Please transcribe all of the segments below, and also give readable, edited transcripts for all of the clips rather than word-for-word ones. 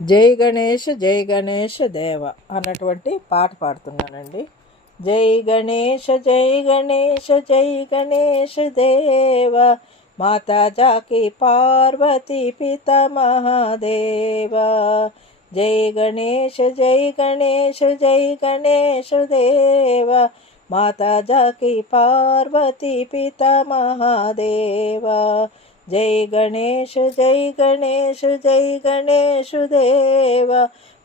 జై గణేష్ దేవ అన్నటువంటి పాట పాడుతున్నానండి. జై గణేష దేవ, మాతా జాకి పార్వతీ పిత మహాదేవ. జై గణేష దేవ, మాతా జాకి పార్వతీ పిత మహాదేవ. జై గణేష దేవ,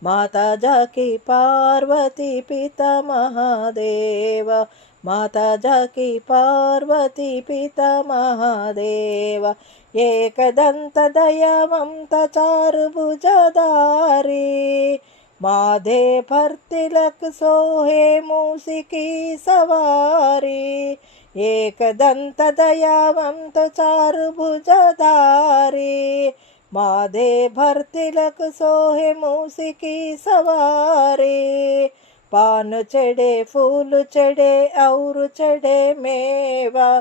మాతా జాకి పార్వతీ పిత మహాదేవ. మాతా జాకి పార్వతీ పిత మహాదేవ. ఏకదంత దయవంత చారుభుజధారి, माधे भर्तिलक सोहे मूसिकी सवारी. एकदंत दयावंत चारुभुजधारी, माधे भर्तिलक सोहे मूसिकी सवारी. पान चढ़े फूल चढ़े और चढ़े मेवा,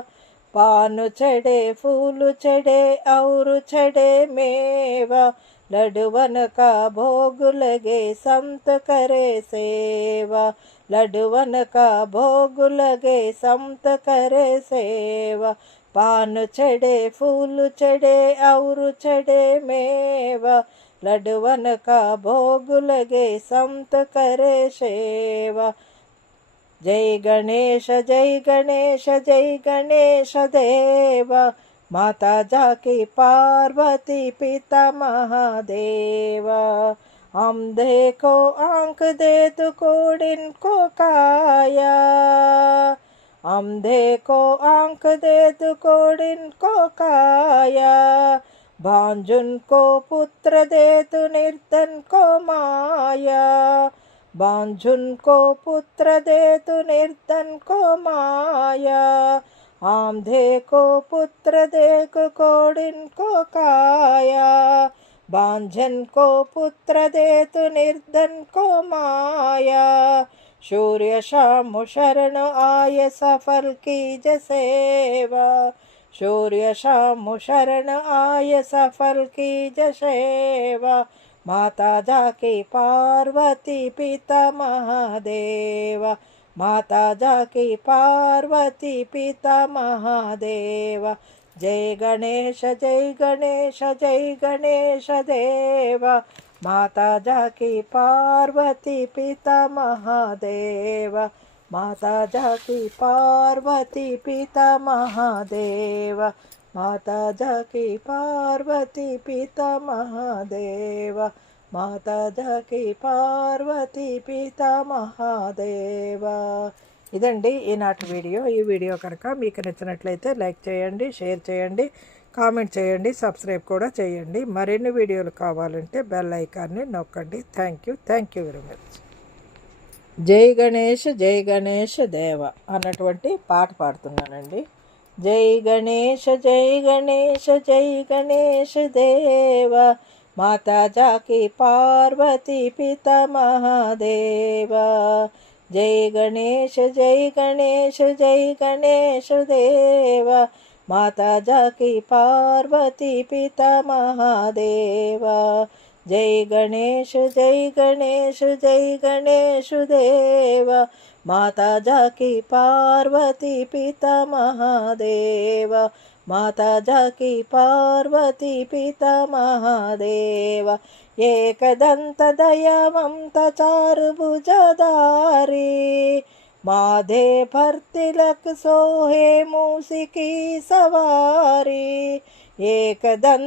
पान चढ़े फूल चढ़े और चढ़े मेवा. लडुवन का भोग लगे संत करे सेवा, लडुवन का भोग लगे संत करे सेवा. पान चढ़े फूल चढ़े और चढ़े मेवा, लडुवन का भोग लगे संत करे सेवा. जय गणेश देवा, माता जाकी पार्वती पिता महादेवा. हम देखो आंख दे तू कोडिन को काया, हम देखो आंख दे तू कोडिन को काया. भांजुन को पुत्र दे तू निर्धन को माया, भांजुन को पुत्र दे तू निर्धन को माया. आमधे को पुत्र देख कोडिन को काया, बांझन को पुत्र दे तु निर्धन को माया. सूर्य शाम शरण आय सफल कीज सेवा, सूर्य शाम शरण आय सफल कीज सेवा. माता जाकी पार्वती पिता महादेवा, माता जाकी पार्वती पिता महादेव. जय गणेश देव, माता जाकी पार्वती पिता महादेव. माता जाकी पार्वती पिता महादेव, माता जाकी पार्वती पिता महादेव. माता जाकी పార్వతీ పిత మహాదేవ. ఇదండి ఈనాటి వీడియో. ఈ వీడియో కనుక మీకు నచ్చినట్లయితే లైక్ చేయండి, షేర్ చేయండి, కామెంట్ చేయండి, సబ్స్క్రైబ్ కూడా చేయండి. మరిన్ని వీడియోలు కావాలంటే బెల్ ఐకాన్ని నొక్కండి. Thank you very much. జై గణేష్ దేవ అన్నటువంటి పాట పాడుతున్నానండి. జై గణేష దేవ, माता जाकी पार्वती पिता महादेव. जय गणेश देव, माता जाकी पार्वती पिता महादेव. जय गणेश देव, माता जाकी पार्वती पिता महादेव. माता जाकी पार्वती पिता महादेव. एकदंत दयावंत चारुभुजधारी, माधे भर्तिलक सोहे मूसिकी सवारी. एकदंत